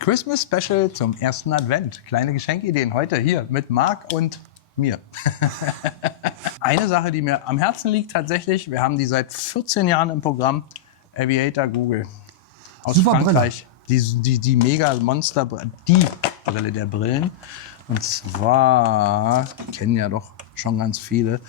Christmas Special zum ersten Advent. Kleine Geschenkideen heute hier mit Marc und mir. Eine Sache, die mir am Herzen liegt tatsächlich, wir haben die seit 14 Jahren im Programm, Aviator Google aus Super Frankreich. Die Mega-Monster, die Brille der Brillen. Und zwar, kennen ja doch schon ganz viele,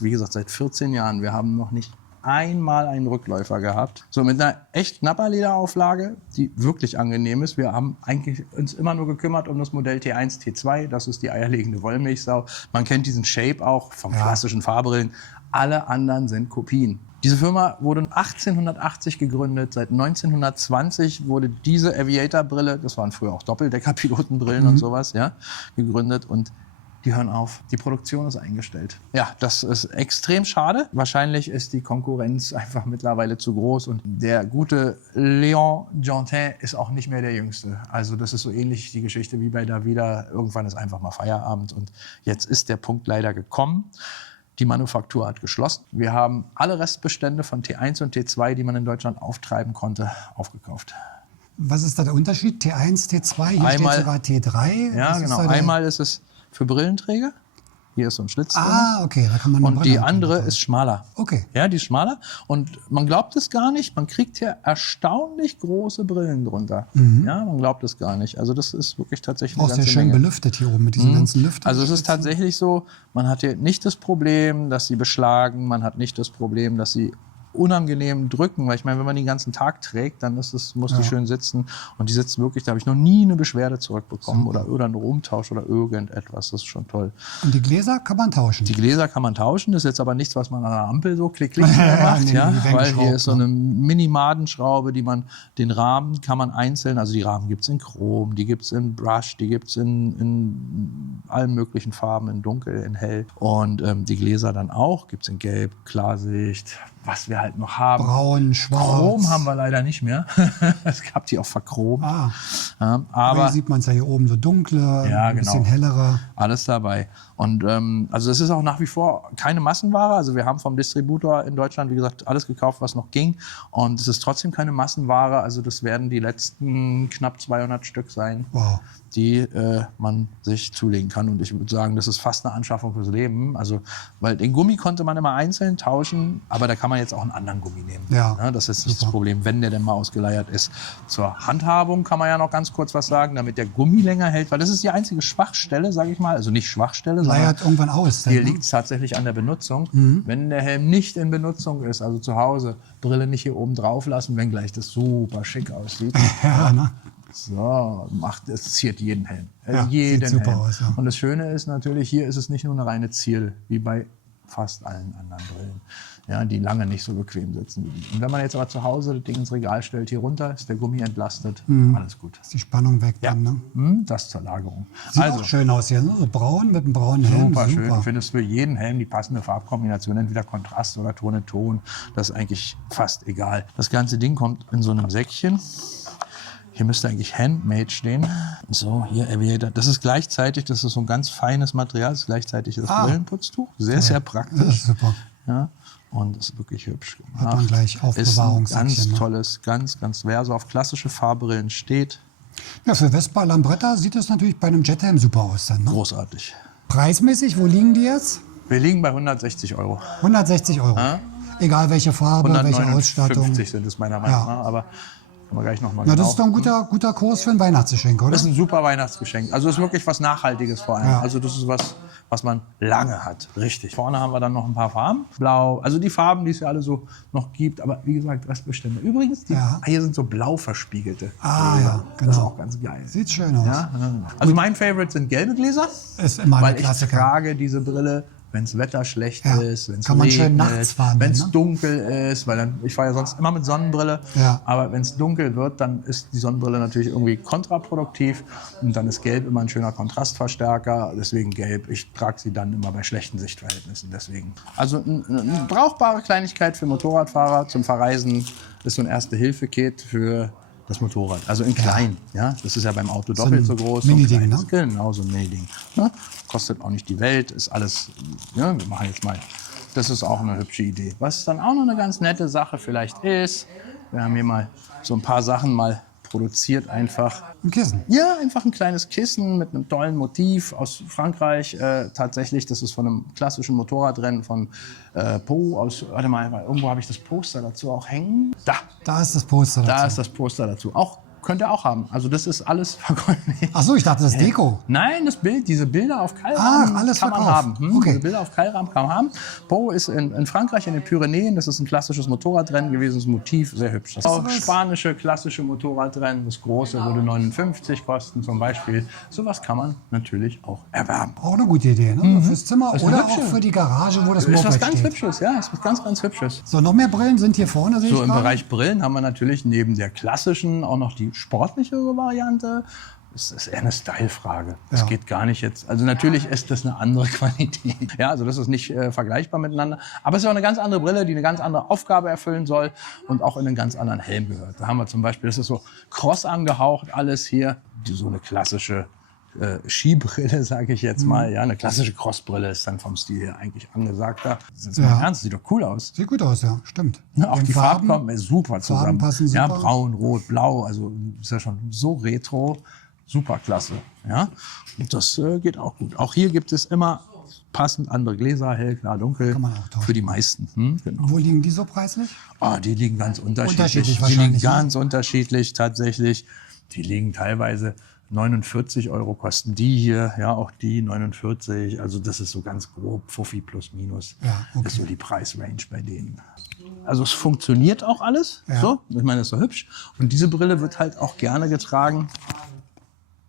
wie gesagt, seit 14 Jahren, wir haben noch nicht einmal einen Rückläufer gehabt. So mit einer echt Napperlederauflage, die wirklich angenehm ist. Wir haben eigentlich uns immer nur gekümmert um das Modell T1, T2. Das ist die eierlegende Wollmilchsau. Man kennt diesen Shape auch von klassischen Fahrbrillen. Alle anderen sind Kopien. Diese Firma wurde 1880 gegründet. Seit 1920 wurde diese Aviator-Brille, das waren früher auch Doppeldecker-Pilotenbrillen und sowas, ja, gegründet. Und die hören auf. Die Produktion ist eingestellt. Ja, das ist extrem schade. Wahrscheinlich ist die Konkurrenz einfach mittlerweile zu groß. Und der gute Léon Jantin ist auch nicht mehr der Jüngste. Also das ist so ähnlich die Geschichte wie bei Davida. Irgendwann ist einfach mal Feierabend. Und jetzt ist der Punkt leider gekommen. Die Manufaktur hat geschlossen. Wir haben alle Restbestände von T1 und T2, die man in Deutschland auftreiben konnte, aufgekauft. Was ist da der Unterschied? T1, T2, hier Einmal, steht sogar T3. Ja, genau. Einmal ist es für Brillenträger. Hier ist so ein Schlitz drin. Ah, okay, da kann man eine Und Brille die andere bekommen. ist schmaler. Okay. Ja, die ist schmaler. Und man glaubt es gar nicht, man kriegt hier erstaunlich große Brillen drunter. Ja, man glaubt es gar nicht. Also das ist wirklich tatsächlich Auch eine ganze sehr schön Menge. belüftet hier oben mit diesen ganzen Lüftern. Also es ist tatsächlich so, man hat hier nicht das Problem, dass sie beschlagen, man hat nicht das Problem, dass sie unangenehm drücken, weil ich meine, wenn man den ganzen Tag trägt, dann muss die schön sitzen und die sitzt wirklich, da habe ich noch nie eine Beschwerde zurückbekommen oder einen Umtausch oder irgendetwas, das ist schon toll. Und die Gläser kann man tauschen? Die Gläser kann man tauschen, das ist jetzt aber nichts, was man an der Ampel so klick macht, weil hier ist so eine Mini-Madenschraube, den Rahmen kann man einzeln, also die Rahmen gibt es in Chrom, die gibt es in Brush, die gibt es in allen möglichen Farben, in Dunkel, in Hell und die Gläser dann auch, gibt es in Gelb, Klarsicht, was wir halt noch haben. Braun, schwarz. Chrom haben wir leider nicht mehr. Es gab die auch verchromt. Aber hier sieht man es ja hier oben so dunkle, ein bisschen hellere. Alles dabei. Und also es ist auch nach wie vor keine Massenware. Also wir haben vom Distributor in Deutschland, wie gesagt, alles gekauft, was noch ging. Und es ist trotzdem keine Massenware. Also das werden die letzten knapp 200 Stück sein, die man sich zulegen kann. Und ich würde sagen, das ist fast eine Anschaffung fürs Leben. Also, weil den Gummi konnte man immer einzeln tauschen, aber da kann man jetzt auch einen anderen Gummi nehmen. Ja, das ist nicht das Problem, wenn der denn mal ausgeleiert ist. Zur Handhabung kann man ja noch ganz kurz was sagen, damit der Gummi länger hält, weil das ist die einzige Schwachstelle, sage ich mal. Also nicht Schwachstelle, leiert irgendwann aus. Hier liegt es tatsächlich an der Benutzung. Wenn der Helm nicht in Benutzung ist, also zu Hause, Brille nicht hier oben drauf lassen, wenngleich das super schick aussieht. So, es ziert jeden Helm. Jeden sieht super Helm. aus, Und das Schöne ist natürlich, hier ist es nicht nur eine reine Zierde, wie bei fast allen anderen Brillen, ja, die lange nicht so bequem sitzen. Und wenn man jetzt aber zu Hause das Ding ins Regal stellt, hier runter, ist der Gummi entlastet, alles gut. Ist die Spannung weg dann, ne? Das zur Lagerung. Sieht auch schön aus hier, ne? So braun mit einem braunen Helm. Super schön. Du findest für jeden Helm die passende Farbkombination, entweder Kontrast oder Ton in Ton. Das ist eigentlich fast egal. Das ganze Ding kommt in so einem Säckchen. Hier müsste eigentlich Handmade stehen. So, hier Aviator. Das ist gleichzeitig, das ist so ein ganz feines Material, das ist gleichzeitig das Brillenputztuch. Sehr, sehr praktisch. Das ist super. Ja, und ist wirklich hübsch gemacht. Hat man gleich Aufbewahrungssäckchen. Ist ein ganz tolles, ganz, wer so auf klassische Fahrbrillen steht. Ja, für Vespa Lambretta sieht es natürlich bei einem Jethelm super aus dann, ne? Großartig. Preismäßig, wo liegen die jetzt? Wir liegen bei 160 €. 160 €. Egal welche Farbe, welche Ausstattung. 159 sind es meiner Meinung nach, aber können wir gleich noch mal das ist doch ein guter Kurs für ein Weihnachtsgeschenk, oder? Das ist ein super Weihnachtsgeschenk. Also ist wirklich was Nachhaltiges vor allem. Also das ist was man lange hat. Richtig. Vorne haben wir dann noch ein paar Farben. Blau, also die Farben, die es ja alle so noch gibt. Aber wie gesagt, Restbestände. Übrigens, hier sind so blau verspiegelte. Ja, genau. Das ist auch ganz geil. Sieht schön aus. Ja? Also mein Favorite sind gelbe Gläser. Ist immer weil ein Klassiker. Ich trage diese Brille, wenn es Wetter schlecht ist, wenn es Kann man schön nachts fahren. wenn es dunkel ist, weil ich fahre ja sonst immer mit Sonnenbrille, aber wenn es dunkel wird, dann ist die Sonnenbrille natürlich irgendwie kontraproduktiv und dann ist Gelb immer ein schöner Kontrastverstärker, deswegen Gelb. Ich trage sie dann immer bei schlechten Sichtverhältnissen, deswegen. Also eine brauchbare Kleinigkeit für Motorradfahrer zum Verreisen ist so ein Erste-Hilfe-Kit für das Motorrad, also in klein. Ja. Das ist ja beim Auto doppelt so groß. Mini-Ding, ne? Genau, so ein Mini-Ding. Ne? Kostet auch nicht die Welt, ist alles, ja, wir machen jetzt mal, das ist auch eine hübsche Idee. Was dann auch noch eine ganz nette Sache vielleicht ist, wir haben hier mal so ein paar Sachen mal produziert einfach ein Kissen. Ja, einfach ein kleines Kissen mit einem tollen Motiv aus Frankreich. Tatsächlich, das ist von einem klassischen Motorradrennen von Pau aus. Warte mal, irgendwo habe ich das Poster dazu auch hängen. Da ist das Poster dazu. Da ist das Poster dazu. Auch könnt ihr auch haben. Also das ist alles verkäuflich. Ach so, ich dachte, das ist Deko. Nein, das Bild, diese Bilder auf Keilrahmen alles kann man verkauft. haben. Okay. Diese Bilder auf Keilrahmen kann man haben. Pau ist in Frankreich, in den Pyrenäen. Das ist ein klassisches Motorradrennen gewesen. Das Motiv, sehr hübsch. Das auch spanische, klassische Motorradrennen. Das große würde 59 kosten zum Beispiel. Sowas kann man natürlich auch erwerben. Auch eine gute Idee, ne? Fürs Zimmer oder auch für die Garage, wo das Moped steht. Ist was ganz Hübsches, ja. Ist was ganz, ganz Hübsches. So, noch mehr Brillen sind hier vorne, sehe ich So, im gerade. Bereich Brillen haben wir natürlich neben der klassischen auch noch die sportlichere Variante. Das ist eher eine Style-Frage. Es geht gar nicht jetzt. Also natürlich ist das eine andere Qualität. Ja, also das ist nicht vergleichbar miteinander. Aber es ist auch eine ganz andere Brille, die eine ganz andere Aufgabe erfüllen soll und auch in einen ganz anderen Helm gehört. Da haben wir zum Beispiel, das ist so Cross angehaucht, alles hier. So eine klassische Skibrille, sage ich jetzt mal. Ja, eine klassische Crossbrille ist dann vom Stil her eigentlich angesagter. Das ist mal ernst, sieht doch cool aus. Sieht gut aus, ja, stimmt. Ja, auch die Farben kommen super zusammen. Passen super. Ja, braun, rot, blau, also ist ja schon so retro, super klasse. Ja, und das geht auch gut. Auch hier gibt es immer passend andere Gläser, hell, klar, dunkel. Kann man auch tauschen. Für die meisten. Genau. Wo liegen die so preislich? Die liegen ganz unterschiedlich. Die wahrscheinlich, liegen ganz unterschiedlich tatsächlich. Die liegen teilweise 49 € kosten die hier, ja, auch die 49. Also das ist so ganz grob, Fuffi plus minus. Ja, okay. Das ist so die Preisrange bei denen. Also es funktioniert auch alles. Ja. So, ich meine, das ist so hübsch. Und diese Brille wird halt auch gerne getragen.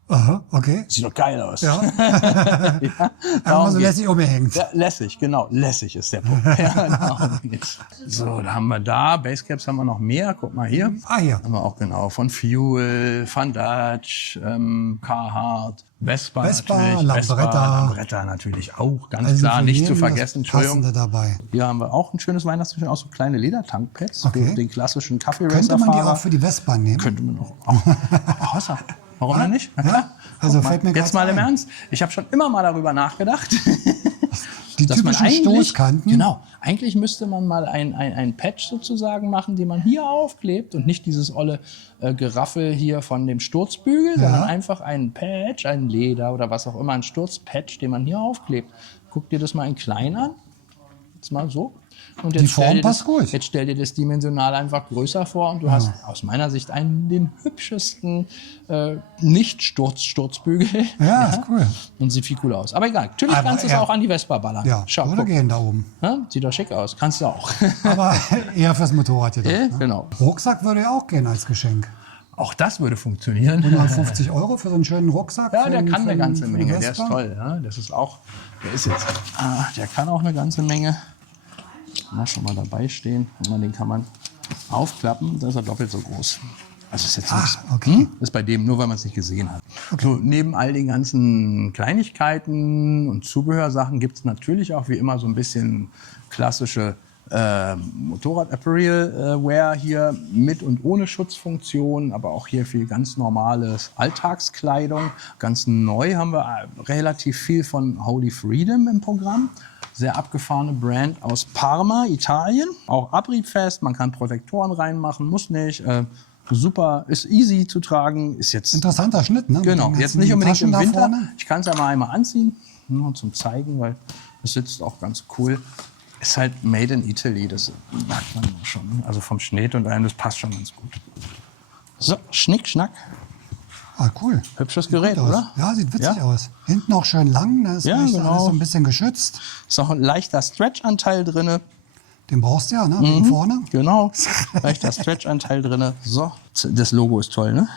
Aha, okay. Sieht doch geil aus. Ja. Ja, Wenn man darum so geht's. lässig umhängt. Ja, lässig, genau. Lässig ist der Punkt. Ja, darum geht's. So, da haben wir da. Basecaps haben wir noch mehr. Guck mal hier. Hier. Haben wir auch genau. Von Fuel, Van Dutch, Carhartt, Vespa natürlich. Lambretta natürlich auch. Ganz Also klar, von nicht jedem zu vergessen. das Passende Entschuldigung. dabei. Hier haben wir auch ein schönes Weihnachtsgeschenk, auch so kleine Ledertankpads Okay. für den klassischen Könnte man die Kaffee-Racer-Fahrer. auch für die Vespa nehmen? Könnte man auch außer. Warum denn nicht? Na klar. Ja, also Guck mal, fällt mir jetzt grad mal im ein. Ernst. Ich habe schon immer mal darüber nachgedacht. Die dass man typischen Stoßkanten. Genau. Eigentlich müsste man mal ein Patch sozusagen machen, den man hier aufklebt und nicht dieses olle Geraffel hier von dem Sturzbügel, sondern einfach einen Patch, ein Leder oder was auch immer, ein Sturzpatch, den man hier aufklebt. Guck dir das mal in klein an. Jetzt mal so. Und jetzt Die Form passt gut. Jetzt stell dir das dimensional einfach größer vor und du hast aus meiner Sicht den hübschesten Nicht-Sturzbügel. Ja, ist cool. Und sieht viel cooler aus. Aber egal, natürlich Aber kannst du es auch an die Vespa ballern. Ja, Schau, würde guck. gehen da oben. Ja, sieht doch schick aus. Kannst du auch. Aber eher fürs Motorrad gedacht. Ne? Genau. Rucksack würde ja auch gehen als Geschenk. Auch das würde funktionieren. 150 € für so einen schönen Rucksack. Ja, für der einen- kann für eine einen- ganze für eine Menge. Der ist Vespa. toll. Ja. Das ist auch, der kann auch eine ganze Menge. Na, schon mal dabei stehen. Den kann man aufklappen, dann ist er doppelt so groß. Also ist jetzt nichts. okay. Das ist bei dem, nur weil man es nicht gesehen hat. So, neben all den ganzen Kleinigkeiten und Zubehörsachen gibt es natürlich auch wie immer so ein bisschen klassische Motorrad-Apparel-Wear hier mit und ohne Schutzfunktion, aber auch hier viel ganz normales Alltagskleidung. Ganz neu haben wir relativ viel von Holy Freedom im Programm. Sehr abgefahrene Brand aus Parma, Italien. Auch abriebfest, man kann Protektoren reinmachen, muss nicht. Super, ist easy zu tragen. Ist jetzt Interessanter Schnitt, ne? Genau, Mit den jetzt nicht unbedingt Taschen im da Winter. vorne. Ich kann es ja mal einmal anziehen, nur zum Zeigen, weil es sitzt auch ganz cool. Ist halt made in Italy, das merkt man schon. Also vom Schnitt und allem, das passt schon ganz gut. So, Schnick, Schnack. Ah, cool. Hübsches Gerät, Gut aus. oder? Ja, sieht witzig Ja? aus. Hinten auch schön lang, da ist Ja, alles genau. so ein bisschen geschützt. Ist auch ein leichter Stretch-Anteil drin. Den brauchst du ja, ne? Wegen vorne. Genau, leichter Stretch-Anteil drin. So, das Logo ist toll, ne?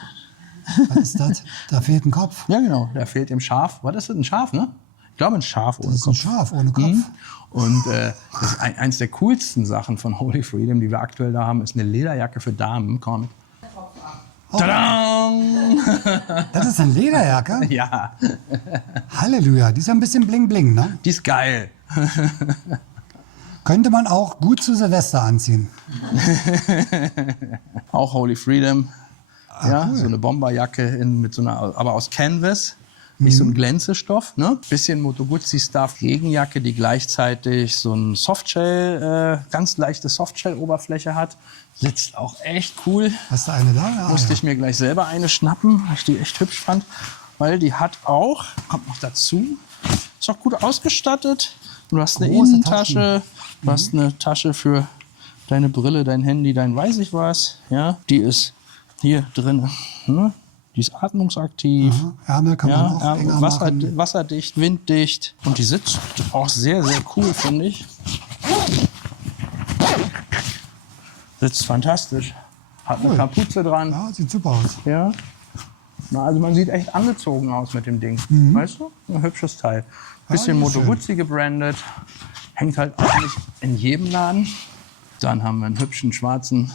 Was ist das? Da fehlt ein Kopf. Ja, genau, da fehlt dem Schaf. Was ist das, ein Schaf, ne? Ich glaube, ein Schaf ohne Das ist ein Kopf. Schaf ohne Kopf. Und das ist eins der coolsten Sachen von Holy Freedom, die wir aktuell da haben, ist eine Lederjacke für Damen. Komm. Tadam! Das ist eine Lederjacke? Ja, Halleluja, die ist ja ein bisschen bling bling, ne? die ist geil. Könnte man auch gut zu Silvester anziehen. Auch Holy Freedom. Ja, cool. so eine Bomberjacke mit so einer, aber aus Canvas. Nicht so ein Glänzestoff, ne? Bisschen Moto Guzzi Stuff, Regenjacke, die gleichzeitig so ein Softshell, ganz leichte Softshell-Oberfläche hat. Sitzt auch echt cool. Hast du eine da? Ja, Musste ich mir gleich selber eine schnappen, weil ich die echt hübsch fand. Weil die hat auch, kommt noch dazu, ist auch gut ausgestattet. Du hast eine Große Innentasche, du hast eine Tasche für deine Brille, dein Handy, dein weiß ich was. Ja, die ist hier drin. Ne? Die ist atmungsaktiv. Ärmel kann man auch enger machen. Wasserdicht, winddicht. Und die sitzt auch sehr, sehr cool, finde ich. Sitzt fantastisch. Hat eine Kapuze dran. Ja, sieht super aus. Ja. Na, also man sieht echt angezogen aus mit dem Ding. Weißt du? Ein hübsches Teil. Bisschen Ja, Moto Guzzi gebrandet. Hängt halt auch nicht in jedem Laden. Dann haben wir einen hübschen schwarzen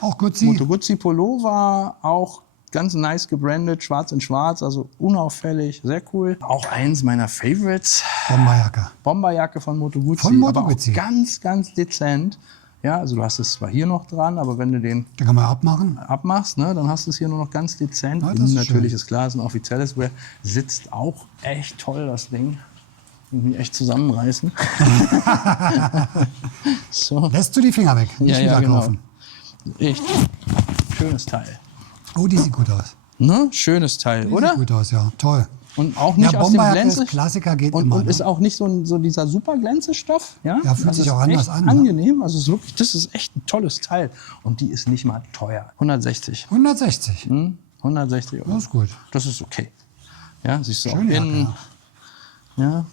Auch Guzzi. Moto Guzzi Pullover. Auch ganz nice gebrandet. Schwarz in schwarz. Also unauffällig. Sehr cool. Auch eins meiner Favorites. Bomberjacke. Bomberjacke von Moto Guzzi. Von Moto aber Guzzi. auch ganz, ganz dezent. Ja, also du hast es zwar hier noch dran, aber wenn du den Den kann man abmachen. abmachst, ne, dann hast du es hier nur noch ganz dezent. Ja, das ist Natürlich schön. ist klar, es ist ein offizielles Wear. Sitzt auch echt toll, das Ding. Ich mich echt zusammenreißen. So. Lässt du die Finger weg, nicht wieder kaufen. Echt schönes Teil. Oh, die sieht gut aus. Ne? Schönes Teil, Die oder? sieht gut aus, ja. Toll. Und auch nicht Ja, aus dem Bomberjacke Glänze. ist Klassiker, geht Und, immer. und Ne? ist auch nicht so dieser super Glänzestoff. Ja, Ja, fühlt das sich ist auch anders echt an, ne? angenehm. Also es ist wirklich, das ist echt ein tolles Teil. Und die ist nicht mal teuer. 160. 160. 160 Euro. Das ist gut. Das ist okay. Ja, siehst du Schöne auch Jacke, innen. Ja,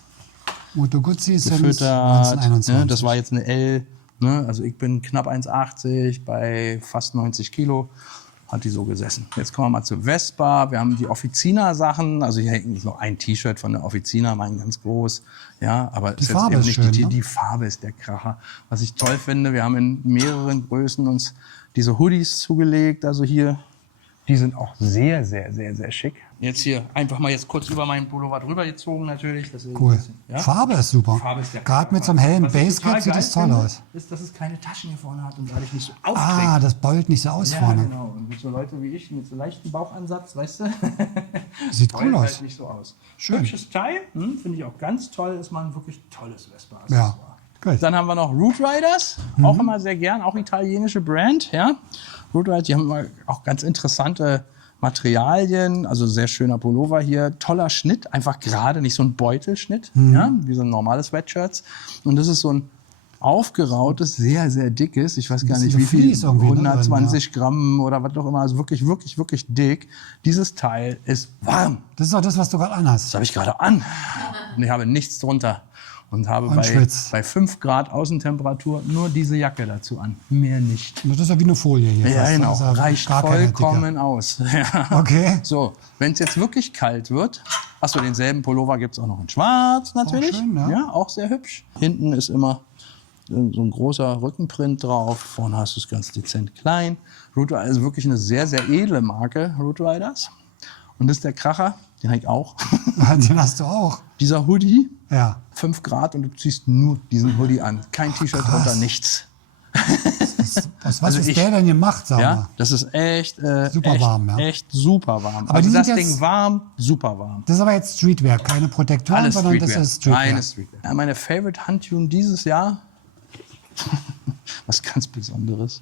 Moto Guzzi ist gefüttert. 1921. Ne, das war jetzt eine L. Ne, also ich bin knapp 1,80 bei fast 90 Kilo. Hat die so gesessen. Jetzt kommen wir mal zu Vespa. Wir haben die Offizina-Sachen. Also hier hängt noch ein T-Shirt von der Offizina, mein ganz groß. Ja, aber Die Farbe ist schön, ne? die Farbe ist der Kracher. Was ich toll finde, wir haben in mehreren Größen uns diese Hoodies zugelegt. Also hier, die sind auch sehr, sehr, sehr, sehr schick. Jetzt hier einfach mal jetzt kurz über meinen Pullover drüber gezogen natürlich. Cool. Ja? Farbe ist super. Farbe ist der Gerade mit so einem hellen Was ich total Basecap sieht geil das toll finde, aus. ist, dass es keine Taschen hier vorne hat und dadurch nicht so aufträgt. Ah, das beult nicht so aus Ja, vorne. genau. Und mit so Leute wie ich, mit so leichten Bauchansatz, weißt du? Sieht cool Beult aus. halt nicht so aus. Schön. Hübsches Teil, finde ich auch ganz toll, ist mal ein wirklich tolles Vespa. Ja, gut. Dann haben wir noch Root Riders, auch immer sehr gern, auch italienische Brand, ja. Root Riders, die haben immer auch ganz interessante Materialien, also sehr schöner Pullover hier, toller Schnitt, einfach gerade, nicht so ein Beutelschnitt, ja, wie so ein normales Sweatshirts. Und das ist so ein aufgerautes, sehr, sehr dickes, ich weiß gar nicht wie viel, Vlies irgendwie, ne, 120 Gramm oder was auch immer, also wirklich, wirklich, wirklich dick. Dieses Teil ist warm. Das ist auch das, was du gerade anhast. Das habe ich gerade an. Und ich habe nichts drunter. Und habe bei 5 Grad Außentemperatur nur diese Jacke dazu an. Mehr nicht. Das ist ja wie eine Folie hier. Ja, fast. genau. Das ist ja Reicht gar keine vollkommen aus. Ja. Okay. So, wenn es jetzt wirklich kalt wird, achso, denselben Pullover gibt es auch noch in schwarz natürlich. Auch schön, ja. Ja, auch sehr hübsch. Hinten ist immer so ein großer Rückenprint drauf. Vorne hast du es ganz dezent klein. Root Riders ist wirklich eine sehr, sehr edle Marke, Root Riders. Und das ist der Kracher, den habe ich auch. Den hast du auch. Dieser Hoodie, Ja. 5 Grad und du ziehst nur diesen Hoodie an. Kein T-Shirt krass. drunter, nichts. Was Also ist ich- der denn gemacht, sag Ja, mal? das ist echt, Super echt, warm, ja. echt super warm. Aber Also die sind das jetzt- Ding warm, super warm. Das ist aber jetzt Streetwear, keine Protektoren, Alles sondern Streetwear. das ist Streetwear. Reines Streetwear. Ja, meine Favorite Handtune dieses Jahr, was ganz Besonderes.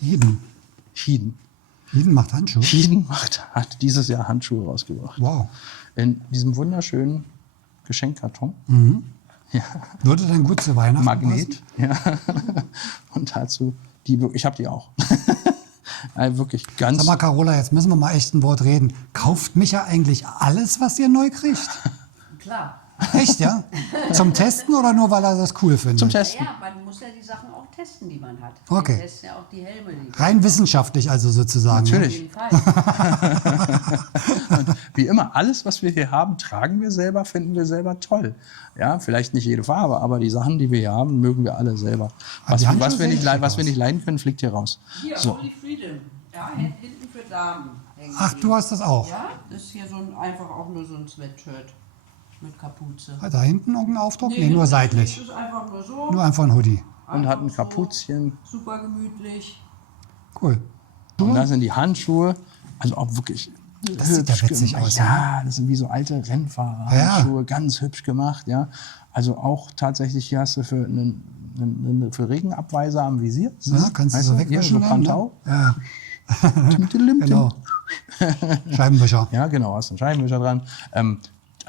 Jeden. Hiden. Jeden macht Handschuhe. Hiden hat dieses Jahr Handschuhe rausgebracht. Wow. In diesem wunderschönen Geschenkkarton. Würde denn gut zu Weihnachten Magnet. Ja. Und dazu, ich habe die auch. Wirklich ganz. Sag mal, Carola, jetzt müssen wir mal echt ein Wort reden. Kauft Micha eigentlich alles, was ihr neu kriegt? Klar. Echt, ja? Zum Testen oder nur, weil er das cool findet? Zum Testen. Ja, man muss ja die Sachen auch testen, die man hat. Okay. Wir testen ja auch die Helme. Die Rein wissenschaftlich also sozusagen. auf Natürlich. jeden Fall. Und wie immer, alles, was wir hier haben, tragen wir selber, finden wir selber toll. Ja, vielleicht nicht jede Farbe, aber die Sachen, die wir hier haben, mögen wir alle selber. die Handschuhe Was wir sehen nicht, schick was wir aus. nicht leiden können, fliegt hier raus. Hier, So. Holy Freedom. Ja, hinten für Damen. hängen Ach, die. du hast das auch. Ja, das ist hier so einfach auch nur so ein Sweatshirt mit Kapuze. Da hinten irgendein Aufdruck? Nee, nur Das seitlich. ist einfach nur so. Nur einfach ein Hoodie. Und hat ein Einfach Kapuzchen. So, super gemütlich. Cool. Und da sind die Handschuhe, also auch wirklich Das sieht ja witzig aus. Ja, das sind wie so alte Rennfahrerhandschuhe, ganz hübsch gemacht. Ja. Also auch tatsächlich, hier hast du für Regenabweiser am Visier. Ja, kannst du so wegwischen. Hier, so Pantau. Ja. Genau. Scheibenwischer. Ja, genau, hast einen Scheibenwischer dran.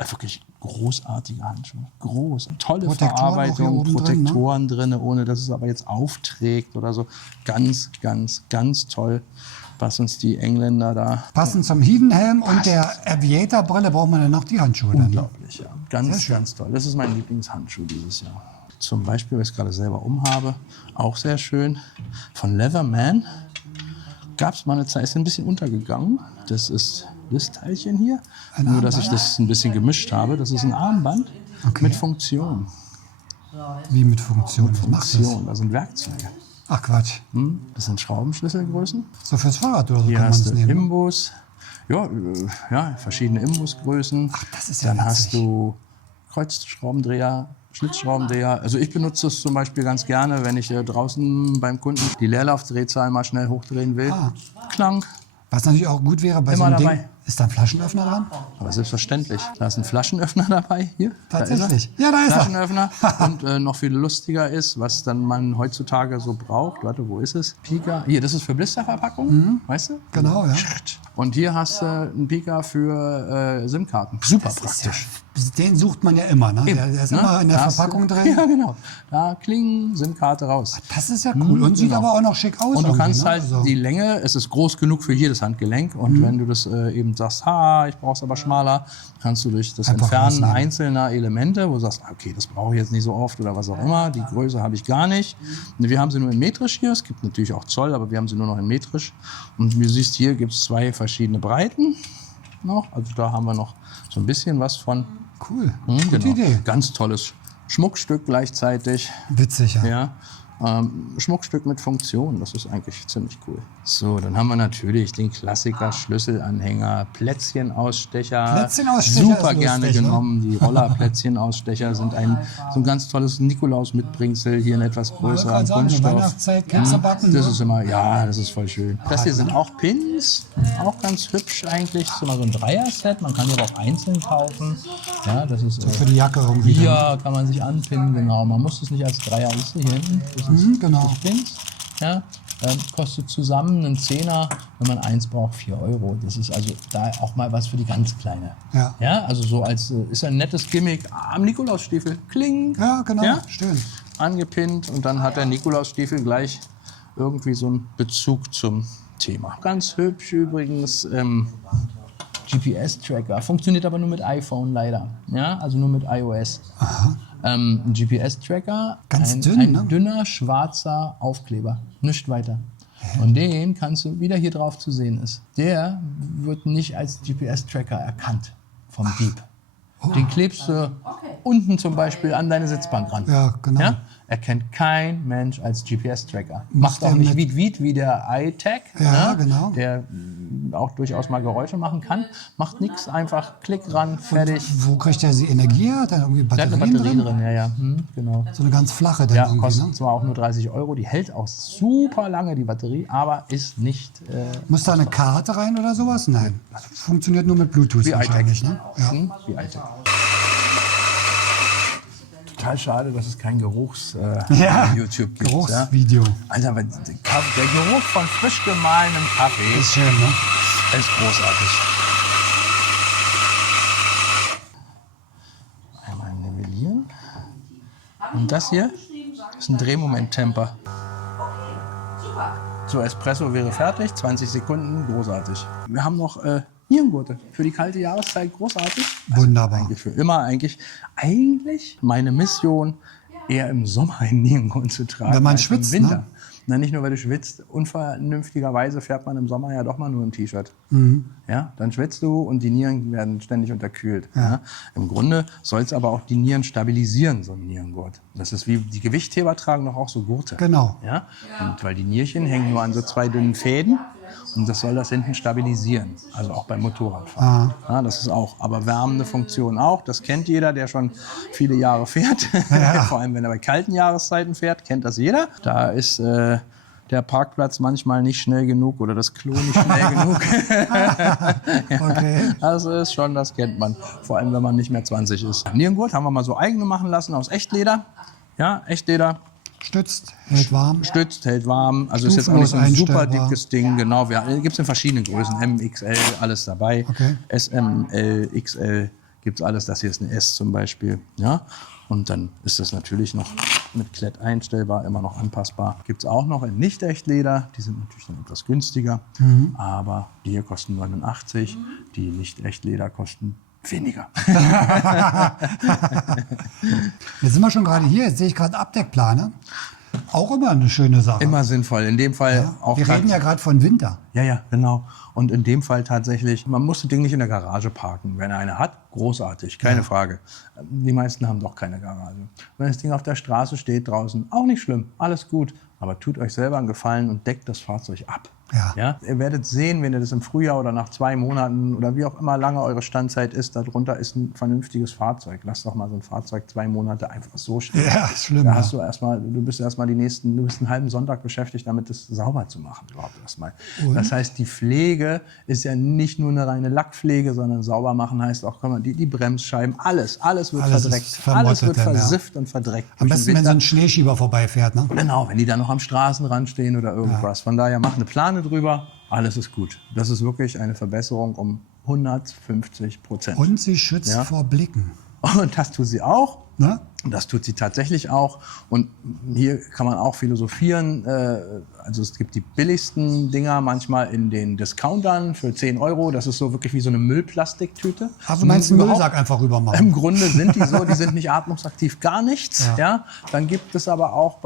Wirklich großartige Handschuhe. Tolle Protektoren Verarbeitung, Protektoren drin, ohne dass es aber jetzt aufträgt oder so. Ganz, ganz, ganz toll, was uns die Engländer da... Passend zum Heidenhelm und der Aviator-Brille braucht man dann noch die Handschuhe. Unglaublich, ja. Ganz, ganz toll. Das ist mein Lieblingshandschuh dieses Jahr. Zum Beispiel, was ich gerade selber umhabe, auch sehr schön. Von Leatherman gab es mal eine Zeit, ist ein bisschen untergegangen. Das ist das Teilchen hier. Nur, dass ich das ein bisschen gemischt habe. Das ist ein Armband mit Funktion. Wie mit Funktion? Was macht das? Da sind Werkzeuge. Ach Quatsch. Das sind Schraubenschlüsselgrößen. So fürs Fahrrad oder so Hier kann man hast es du nehmen. Imbus. Ja, verschiedene Imbusgrößen. Ach, das ist ja Dann hast witzig. du Kreuzschraubendreher, Schlitzschraubendreher. Also ich benutze das zum Beispiel ganz gerne, wenn ich draußen beim Kunden die Leerlaufdrehzahl mal schnell hochdrehen will. Klang. Was natürlich auch gut wäre bei so Immer einem dabei. Ding. Ist da ein Flaschenöffner dran? Aber selbstverständlich. Da ist ein Flaschenöffner dabei. Hier. Tatsächlich. Da Ja, da ist er. Flaschenöffner. Und noch viel lustiger ist, was dann man heutzutage so braucht. Warte, wo ist es? Pika. Hier, das ist für Blisterverpackung. Weißt du? Genau, ja. Und hier hast du einen Pika für SIM-Karten. Super praktisch. Den sucht man ja immer, ne? Der ist immer in der Da hast Verpackung du- drin. Ja, genau. Da klingen SIM-Karte raus. Das ist ja cool und sieht aber auch noch schick aus. Und du irgendwie, kannst ne? halt Also, die Länge, es ist groß genug für jedes Handgelenk. Und wenn du das eben sagst, ich brauche es aber schmaler, kannst du durch das Einfach Entfernen rausnehmen. einzelner Elemente, wo du sagst, okay, das brauche ich jetzt nicht so oft oder was auch immer, die Größe habe ich gar nicht. Wir haben sie nur in metrisch hier, es gibt natürlich auch Zoll, aber wir haben sie nur noch in metrisch. Und wie du siehst, hier gibt es 2 verschiedene Breiten noch. Also da haben wir noch so ein bisschen was von. cool. Gute Genau. Idee. Ganz tolles Schmuckstück gleichzeitig. Witzig, ja. Ja, Schmuckstück mit Funktion, das ist eigentlich ziemlich cool. So, dann haben wir natürlich den Klassiker Schlüsselanhänger, Plätzchenausstecher. Plätzchenausstecher Super ist gerne lustig, ne? genommen. Die Roller-Plätzchenausstecher sind so ein ganz tolles Nikolaus-Mitbringsel, hier ein etwas größerer gerade sagen, in Kunststoff. Weihnachtszeit Kekse backen. Das ne? ist immer, ja, das ist voll schön. Das hier sind auch Pins, auch ganz hübsch eigentlich. Das ist immer so ein Dreier-Set, man kann die aber auch einzeln kaufen. Ja, das ist Für die Jacke irgendwie. hier kann man sich anpinnen, genau. Man muss es nicht als Dreier, siehst du hier hinten? Das ist genau. Pins. Ja, kostet zusammen einen Zehner, wenn man eins braucht, 4 €. Das ist also da auch mal was für die ganz Kleine. Ja. Ja, also so als, ist ein nettes Gimmick am Nikolausstiefel. Kling. Ja, genau. Ja? Schön. Angepinnt und dann hat der Nikolausstiefel gleich irgendwie so einen Bezug zum Thema. Ganz hübsch übrigens. GPS-Tracker. Funktioniert aber nur mit iPhone leider. Ja, also nur mit iOS. Ein GPS-Tracker, Ganz dünn, ein ne? dünner schwarzer Aufkleber. Nicht weiter. Und den kannst du, wie der hier drauf zu sehen ist, der wird nicht als GPS-Tracker erkannt vom Dieb. Den klebst du unten zum Beispiel an deine Sitzbank ran. Ja, genau. Ja? Erkennt kein Mensch als GPS-Tracker. Macht Macht auch der nicht mit- wie der iTag, Ja, ne? genau. Der auch durchaus mal Geräusche machen kann. Macht nichts, einfach Klick ran, fertig. Wo kriegt der die Energie her? Hat der irgendwie Der hat eine Batterien Batterie drin? drin, ja. Genau. So eine ganz flache dann Ja, irgendwie, kostet ne? zwar auch nur 30 €, die hält auch super lange, die Batterie, aber ist nicht Muss da eine Karte rein oder sowas? Nein. Funktioniert nur mit Bluetooth wie wahrscheinlich, iTag. ne? Ja. Wie iTag. Total schade, dass es kein Geruchs Ja, YouTube gibt. Ja? Geruchsvideo. Alter, der Geruch von frisch gemahlenem Kaffee Ist schön, ne? ist großartig. Einmal nivellieren. Und das hier ist ein Drehmoment-Temper. So, Espresso wäre fertig, 20 Sekunden, großartig. Wir haben noch Nierengurte für die kalte Jahreszeit, großartig. Wunderbar. Eigentlich für immer, eigentlich meine Mission, eher im Sommer einen Nierengurt zu tragen. Wenn man als schwitzt, im Winter. ne? Na, nicht nur, weil du schwitzt. Unvernünftigerweise fährt man im Sommer ja doch mal nur im T-Shirt. Ja, dann schwitzt du und die Nieren werden ständig unterkühlt. Ja. Im Grunde soll es aber auch die Nieren stabilisieren, so ein Nierengurt. Das ist wie die Gewichtheber tragen doch auch so Gurte. Genau. Ja? Und weil die Nierchen hängen nur an so 2 dünnen Fäden und das soll das hinten stabilisieren. Also auch beim Motorradfahren. Ja, das ist auch, aber wärmende Funktion auch. Das kennt jeder, der schon viele Jahre fährt. Vor allem, wenn er bei kalten Jahreszeiten fährt, kennt das jeder. Da ist der Parkplatz manchmal nicht schnell genug oder das Klo nicht schnell genug. Okay. Also ist schon, das kennt man. Vor allem, wenn man nicht mehr 20 ist. Nierengurt haben wir mal so eigene machen lassen aus Echtleder. Ja, Echtleder. Stützt, hält warm. Stützt, hält warm. Also ist jetzt auch nicht so ein super einstellbar. dickes Ding. Genau, gibt es in verschiedenen Größen. M, XL, alles dabei. Okay. S, M, L, XL, gibt es alles. Das hier ist eine S zum Beispiel. Ja? Und dann ist das natürlich noch mit Klett einstellbar, immer noch anpassbar. Gibt es auch noch in Nicht-Echtleder. Die sind natürlich dann etwas günstiger. Aber die hier kosten 89. Die Nicht-Echtleder kosten weniger. Jetzt sind wir schon gerade hier. Jetzt sehe ich gerade Abdeckplane. Auch immer eine schöne Sache. Immer sinnvoll. In dem Fall Ja, auch. wir reden ja gerade von Winter. Ja, genau. Und in dem Fall tatsächlich, man muss das Ding nicht in der Garage parken. Wenn er eine hat, großartig, keine Frage. Die meisten haben doch keine Garage. Wenn das Ding auf der Straße steht draußen, auch nicht schlimm, alles gut. Aber tut euch selber einen Gefallen und deckt das Fahrzeug ab. Ja. Ihr werdet sehen, wenn ihr das im Frühjahr oder nach 2 Monaten oder wie auch immer lange eure Standzeit ist, darunter ist ein vernünftiges Fahrzeug. Lasst doch mal so ein Fahrzeug 2 Monate einfach so stehen. Ja, ist schlimm. Da hast du bist erstmal du bist einen halben Sonntag beschäftigt, damit das sauber zu machen überhaupt erstmal. Das heißt, die Pflege ist ja nicht nur eine reine Lackpflege, sondern sauber machen heißt auch, die Bremsscheiben, alles wird Alles verdreckt. ist vermottet Alles wird dann, ja. versifft und verdreckt. Am Durch den besten, wenn Winter. so ein Schneeschieber vorbeifährt. Ne? Genau, wenn die dann noch am Straßenrand stehen oder irgendwas. Von daher mach eine Plane drüber, alles ist gut. Das ist wirklich eine Verbesserung um 150%. Und sie schützt vor Blicken. Und das tut sie auch. Ne? Das tut sie tatsächlich auch. Und hier kann man auch philosophieren. Also es gibt die billigsten Dinger manchmal in den Discountern für 10 €. Das ist so wirklich wie so eine Müllplastiktüte. Also meinst du einen Müllsack einfach rüber machen? Im Grunde sind die so, die sind nicht atmungsaktiv, gar nichts. Ja. Dann gibt es aber auch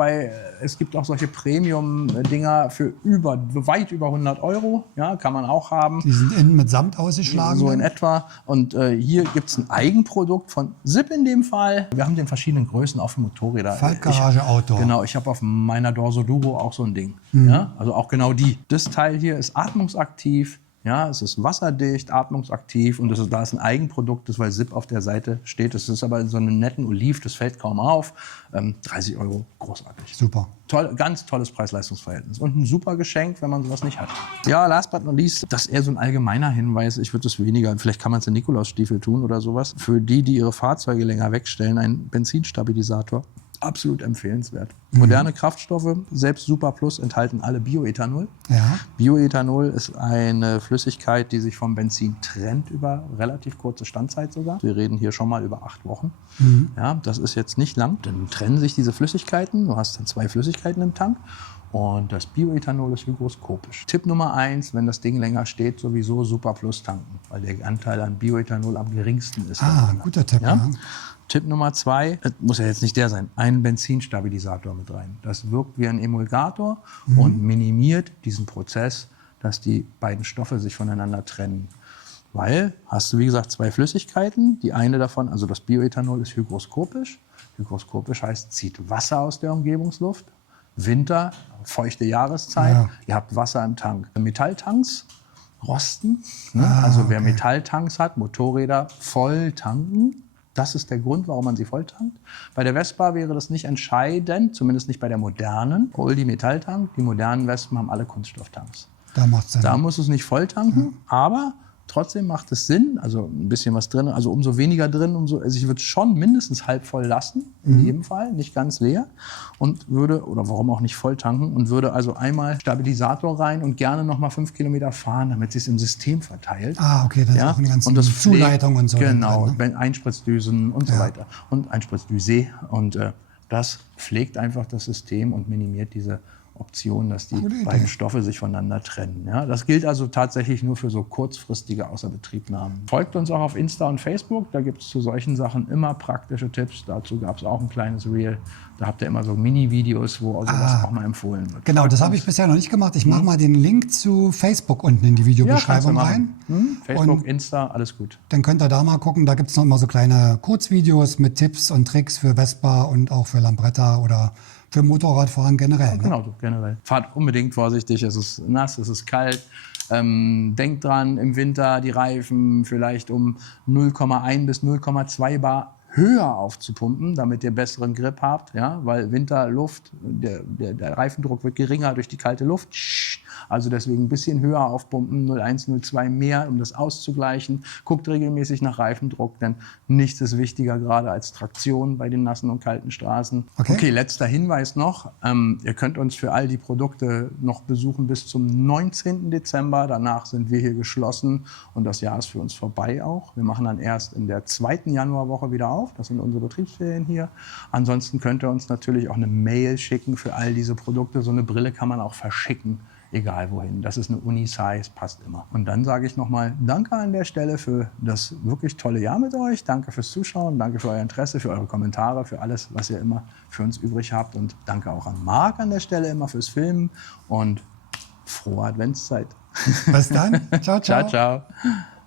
es gibt auch solche Premium-Dinger für weit über 100 €. Ja, kann man auch haben. Die sind innen mit Samt ausgeschlagen. So in etwa. Und hier gibt es ein Eigenprodukt von SIP in dem Fall. Wir haben den verschiedenen Größen auch für Motorräder. Faltgarage Outdoor. Genau, ich habe auf meiner Dorso Duro auch so ein Ding. Ja, also auch genau die. Das Teil hier ist atmungsaktiv. Ja, es ist wasserdicht, atmungsaktiv und da ist ein Eigenprodukt, das weil SIP auf der Seite steht. Das ist aber in so einem netten Oliv, das fällt kaum auf. 30 €, großartig. Super. Ganz tolles Preis-Leistungs-Verhältnis und ein super Geschenk, wenn man sowas nicht hat. Ja, last but not least, das ist eher so ein allgemeiner Hinweis. Ich würde es weniger, vielleicht kann man es in Nikolausstiefel tun oder sowas. Für die ihre Fahrzeuge länger wegstellen, ein Benzinstabilisator. Absolut empfehlenswert. Moderne Kraftstoffe, selbst Super Plus, enthalten alle Bioethanol. Ja. Bioethanol ist eine Flüssigkeit, die sich vom Benzin trennt über relativ kurze Standzeit sogar. Wir reden hier schon mal über 8 Wochen. Ja, das ist jetzt nicht lang. Dann trennen sich diese Flüssigkeiten. Du hast dann 2 Flüssigkeiten im Tank. Und das Bioethanol ist hygroskopisch. Tipp Nummer 1, wenn das Ding länger steht, sowieso Super Plus tanken, weil der Anteil an Bioethanol am geringsten ist. Guter Tipp. Ja? Tipp Nummer 2, muss ja jetzt nicht der sein, einen Benzinstabilisator mit rein. Das wirkt wie ein Emulgator und minimiert diesen Prozess, dass die beiden Stoffe sich voneinander trennen. Weil, hast du wie gesagt 2 Flüssigkeiten, die eine davon, also das Bioethanol ist hygroskopisch. Hygroskopisch heißt, zieht Wasser aus der Umgebungsluft. Winter, feuchte Jahreszeit, ihr habt Wasser im Tank. Metalltanks rosten, ne? Also wer Metalltanks hat, Motorräder voll tanken. Das ist der Grund, warum man sie voll tankt. Bei der Vespa wäre das nicht entscheidend, zumindest nicht bei der modernen. Hol die Metalltank, die modernen Vespen haben alle Kunststofftanks. Da macht's Sinn. Da muss es nicht voll tanken, aber trotzdem macht es Sinn, also ein bisschen was drin, also umso weniger drin, also ich würde es schon mindestens halb voll lassen, in jedem Fall, nicht ganz leer und würde, oder warum auch nicht voll tanken und würde also einmal Stabilisator rein und gerne nochmal 5 Kilometer fahren, damit es sich im System verteilt. Okay, das ist auch eine ganze und das Zuleitung und so. Genau, drin, ne? Einspritzdüsen und so weiter und Einspritzdüse und das pflegt einfach das System und minimiert diese Option, dass die beiden Stoffe sich voneinander trennen. Ja, das gilt also tatsächlich nur für so kurzfristige Außerbetriebnahmen. Folgt uns auch auf Insta und Facebook, da gibt es zu solchen Sachen immer praktische Tipps. Dazu gab es auch ein kleines Reel. Da habt ihr immer so Mini-Videos, wo sowas auch mal empfohlen wird. Genau, das habe ich bisher noch nicht gemacht. Ich mache mal den Link zu Facebook unten in die Videobeschreibung rein. Facebook, und Insta, alles gut. Dann könnt ihr da mal gucken. Da gibt es noch immer so kleine Kurzvideos mit Tipps und Tricks für Vespa und auch für Lambretta oder für Motorradfahren generell. Genau, generell. Fahrt unbedingt vorsichtig, es ist nass, es ist kalt. Denkt dran, im Winter die Reifen vielleicht um 0,1 bis 0,2 Bar höher aufzupumpen, damit ihr besseren Grip habt, ja, weil Winterluft, der Reifendruck wird geringer durch die kalte Luft. Also deswegen ein bisschen höher aufpumpen, 0,1, 0,2 mehr, um das auszugleichen. Guckt regelmäßig nach Reifendruck, denn nichts ist wichtiger gerade als Traktion bei den nassen und kalten Straßen. Okay, letzter Hinweis noch. Ihr könnt uns für all die Produkte noch besuchen bis zum 19. Dezember. Danach sind wir hier geschlossen und das Jahr ist für uns vorbei auch. Wir machen dann erst in der 2. Januarwoche wieder auf. Das sind unsere Betriebsferien hier. Ansonsten könnt ihr uns natürlich auch eine Mail schicken für all diese Produkte. So eine Brille kann man auch verschicken. Egal wohin. Das ist eine Uni-Size, passt immer. Und dann sage ich nochmal Danke an der Stelle für das wirklich tolle Jahr mit euch. Danke fürs Zuschauen, danke für euer Interesse, für eure Kommentare, für alles, was ihr immer für uns übrig habt. Und danke auch an Marc an der Stelle immer fürs Filmen und frohe Adventszeit. Bis dann. Ciao, ciao. Ciao, ciao.